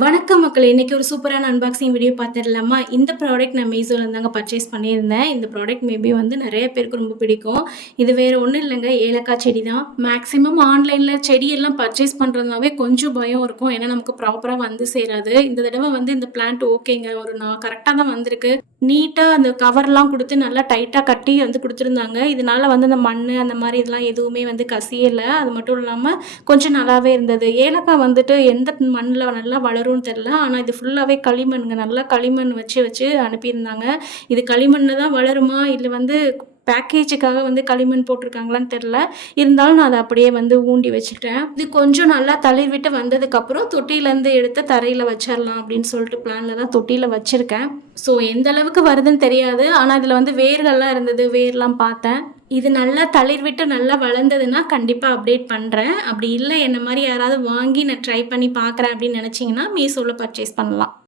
வணக்கம் மக்கள் இன்னைக்கு ஒரு சூப்பரான அன்பாக்சிங் வீடியோ பார்த்துடலாமா? இந்த ப்ராடக்ட் நான் மீஷோல தாங்க பர்ச்சேஸ் பண்ணியிருந்தேன். இந்த ப்ராடக்ட் மேபி வந்து நிறைய பேருக்கு ரொம்ப பிடிக்கும். இது வேறு ஒன்றும் இல்லைங்க ஏலக்காய் செடி தான். மேக்ஸிமம் ஆன்லைனில் செடியெல்லாம் பர்ச்சேஸ் பண்ணுறதுனாவே கொஞ்சம் பயம் இருக்கும். ஏன்னா நமக்கு ப்ராப்பராக வந்து சேராது. இந்த தடவை வந்து இந்த பிளான்ட் ஓகேங்க. ஒரு நான் கரெக்டாக தான் வந்திருக்கு. நீட்டாக அந்த கவர்லாம் கொடுத்து நல்லா டைட்டாக கட்டி வந்து கொடுத்துருந்தாங்க இதனால வந்து அந்த மண் அந்த மாதிரி இதெல்லாம் எதுவுமே வந்து கசியலை அது மட்டும் இல்லாமல் கொஞ்சம் நல்லாவே இருந்தது. ஏலக்காய் வந்துட்டு எந்த மண்ணில் நல்லா வளரும்னு தெரில ஆனால் இது ஃபுல்லாகவே களிமண்ணுங்க. நல்லா களிமண் வச்சு வச்சு அனுப்பியிருந்தாங்க. இது களிமண்ணில் தான் வளருமா? இல்லை வந்து பேக்கேஜுக்காக வந்து களிமண் போட்டிருக்காங்களான்னு தெரில இருந்தாலும் நான் அதை அப்படியே வந்து ஊண்டி வச்சுட்டேன். இது கொஞ்சம் நல்லா தளிர் விட்டு வந்ததுக்கப்புறம் தொட்டியிலேருந்து எடுத்து தரையில் வச்சிடலாம் அப்படின்னு சொல்லிட்டு பிளானில் தான் தொட்டியில் வச்சுருக்கேன் ஸோ எந்த அளவுக்கு வருதுன்னு தெரியாது. ஆனால் இதில் வந்து வேர்கள்லாம் இருந்தது. வேர்லாம் பார்த்தேன். இது நல்லா தளிர் விட்டு நல்லா வளர்ந்ததுன்னா கண்டிப்பாக அப்டேட் பண்ணுறேன் அப்படி இல்லை என்ன மாதிரி யாராவது வாங்கி நான் ட்ரை பண்ணி பார்க்குறேன் அப்படின்னு நினச்சிங்கன்னா மீஷோவில் பர்ச்சேஸ் பண்ணலாம்.